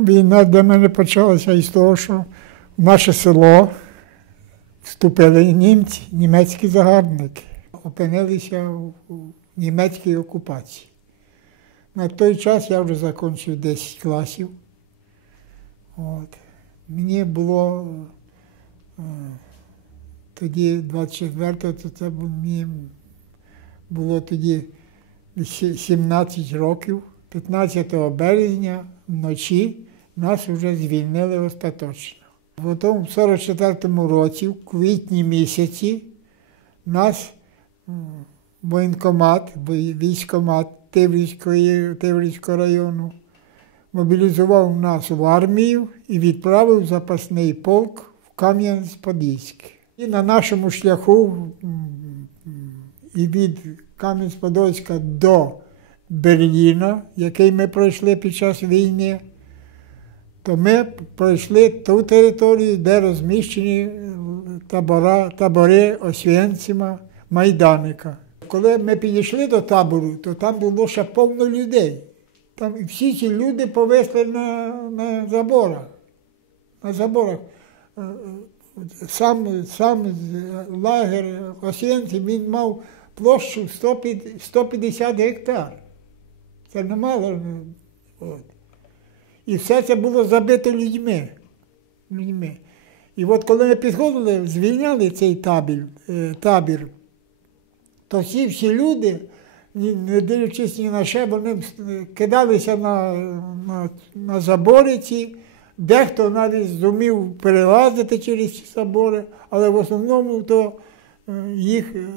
Війна для мене почалася із того, що в наше село вступили німці, німецькі загарбники, опинилися в німецькій окупації. На той час я вже закінчив 10 класів. От. Мені було е, тоді 24-го, то це мені було тоді 17 років. 15 березня вночі нас вже звільнили остаточно. Потім в 44-му році, в квітні місяці, нас воєнкомат, Тиврівської, Тиврівського району мобілізував нас в армію і відправив запасний полк в Кам'янець-Подільський. І на нашому шляху і від Кам'янець-Подольська до Берліна, який ми пройшли під час війни, то ми пройшли ту територію, де розміщені табора, табори Освєнцима, Майданика. Коли ми підійшли до табору, то там було ще повно людей. Там всі ці люди повисли на на заборах. На заборах. Сам сам лагер Освєнцим, він мав площу 150 гектар. Це немало. От. І все це було забито людьми. людьми. І от коли ми підходили, звільняли цей табір, е, табір, то всі всі люди, не дивлячись ні на що, вони кидалися на на, на забори ці, дехто навіть зумів перелазити через ці забори, але в основному то е, їх, е,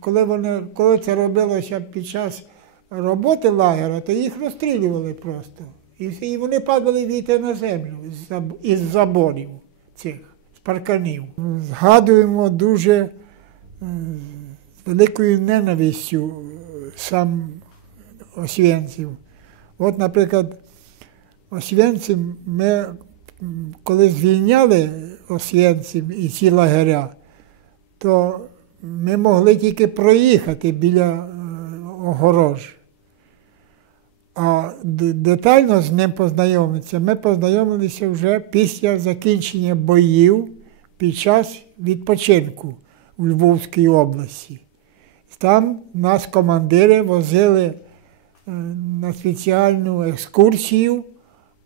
коли вони, коли це робилося під час роботи лагера, то їх розстрілювали просто. І вони падали війти на землю із заборів цих, з парканів. Згадуємо дуже е, з великою ненавистю сам Освєнців. От, наприклад, Освєнців ми, коли звільняли Освєнців і ці лагеря, то ми могли тільки проїхати біля е, огорож. А детально з ним познайомитися ми познайомилися вже після закінчення боїв під час відпочинку у Львовській області. Там нас командири возили е, на спеціальну екскурсію,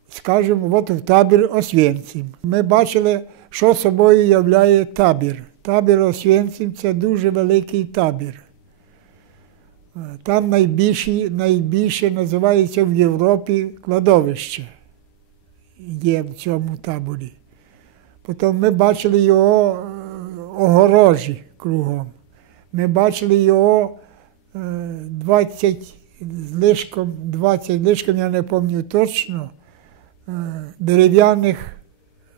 скажімо, от в табір Освєнцим. Ми бачили, що собою являє табір. Табір Освєнцим – це дуже великий табір. Там найбільше, найбільше називається в Європі кладовище є в цьому таборі. Потім ми бачили його е, огорожі кругом. Ми бачили його 20 е, з лишком, 20 лишком, я не пам'ятаю точно, е, дерев'яних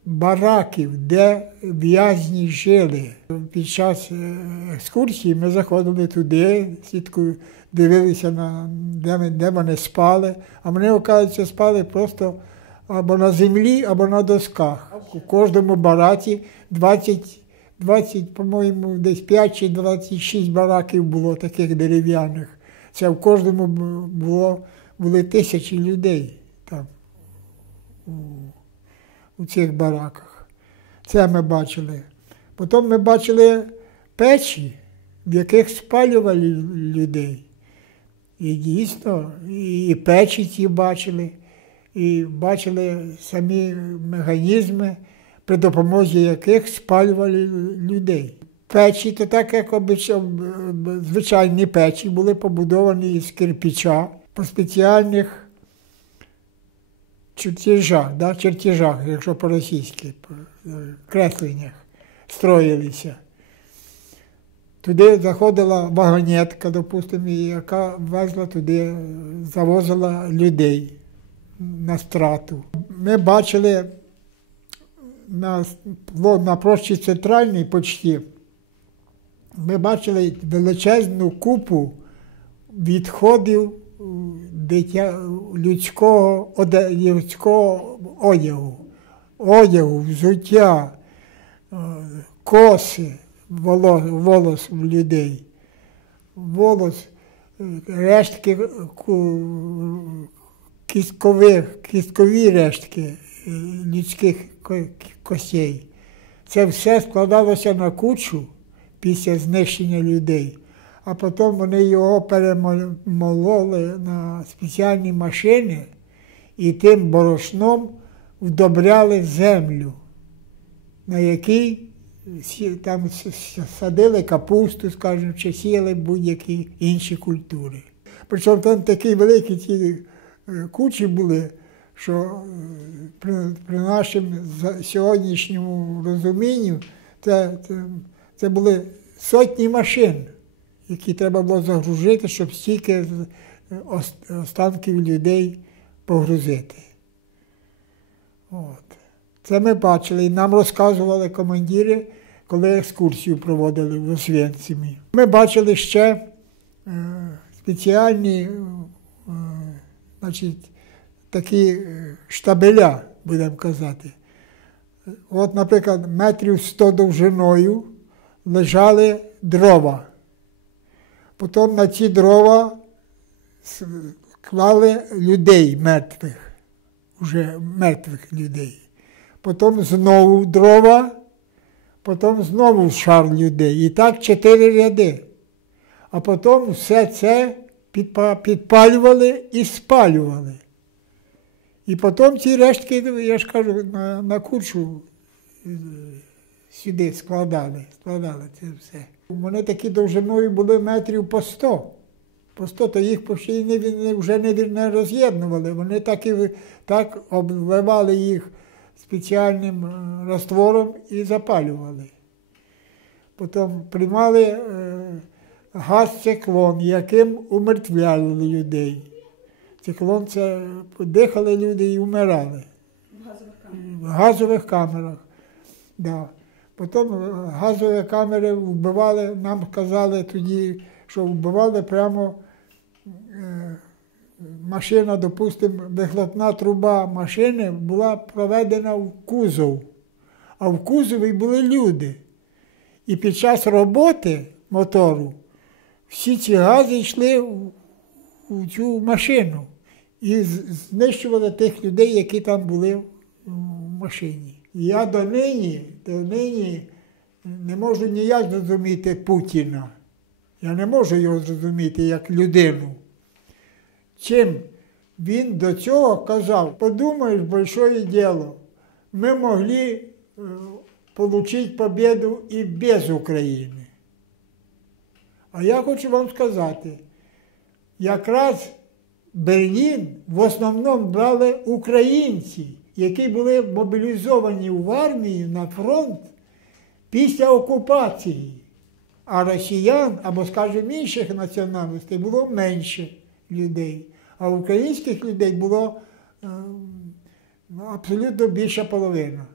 бараків, де в'язні жили. Під час е, екскурсії ми заходили туди, сітку дивилися, на, де, ми, де вони спали, а вони, оказується, спали просто або на землі, або на досках. У кожному бараці 20, 20 по-моєму, десь 5 чи 26 бараків було таких дерев'яних. Це в кожному було, були тисячі людей там у цих бараках. Це ми бачили. Потім ми бачили печі, в яких спалювали людей. І дійсно, і печі ці бачили, і бачили самі механізми, при допомозі яких спалювали людей. Печі, то так, як звичайні печі, були побудовані із кирпича по спеціальних чертежах, да, чертежах, якщо по-російськи, по е, кресленнях строїлися. Туди заходила вагонетка, допустимо, яка везла туди, завозила людей на страту. Ми бачили на на площі центральній почті, ми бачили величезну купу відходів дитя людського людського одягу, одягу, взуття, е, коси, волос, волос людей, волос, рештки кісткових, кісткові рештки е, людських ко- костей. Це все складалося на кучу після знищення людей. А потім вони його перемололи на спеціальні машини і тим борошном вдобряли землю, на якій там садили капусту, скажімо, чи сіяли будь-які інші культури. Причому там такі великі ці е, кучі були, що е, при, при нашому сьогоднішньому розумінню це, це, це були сотні машин, які треба було загрузити, щоб стільки е, ос- останків людей погрузити. От. Це ми бачили, і нам розказували командири, коли екскурсію проводили в Освенцимі. Ми бачили ще е, спеціальні е, значить, такі штабеля, будемо казати. От, наприклад, метрів 100 довжиною лежали дрова. Потім на ці дрова клали людей мертвих, вже мертвих людей. Потім знову дрова, потім знову шар людей. І так чотири ряди. А потім все це підпалювали і спалювали. І потім ці рештки, я ж кажу, на, на кучу е, сюди складали, складали це все. Вони такі довжиною були метрів по 100. По 100, то їх почти не, не, вже не, не роз'єднували. Вони так, і, так обливали їх спеціальним е, раствором і запалювали. Потім приймали е, газ циклон, яким умертвляли людей. Циклон це дихали люди і вмирали в газових камерах. Да. Потім е, газові камери вбивали, нам казали тоді, що вбивали прямо е, машина, допустимо, вихлопна труба машини була проведена в кузов, а в кузові були люди. І під час роботи мотору всі ці гази йшли в, цю машину і знищували тих людей, які там були в машині. Я донині, донині не можу ніяк зрозуміти Путіна. Я не можу його зрозуміти як людину. Чим він до цього казав, подумаєш, большое діло, ми могли е, отримати победу і без України. А я хочу вам сказати, якраз Берлін в основному брали українці, які були мобілізовані в армію на фронт після окупації. А росіян або, скажімо, інших національностей було менше людей. А українських людей було е, ну, абсолютно більша половина.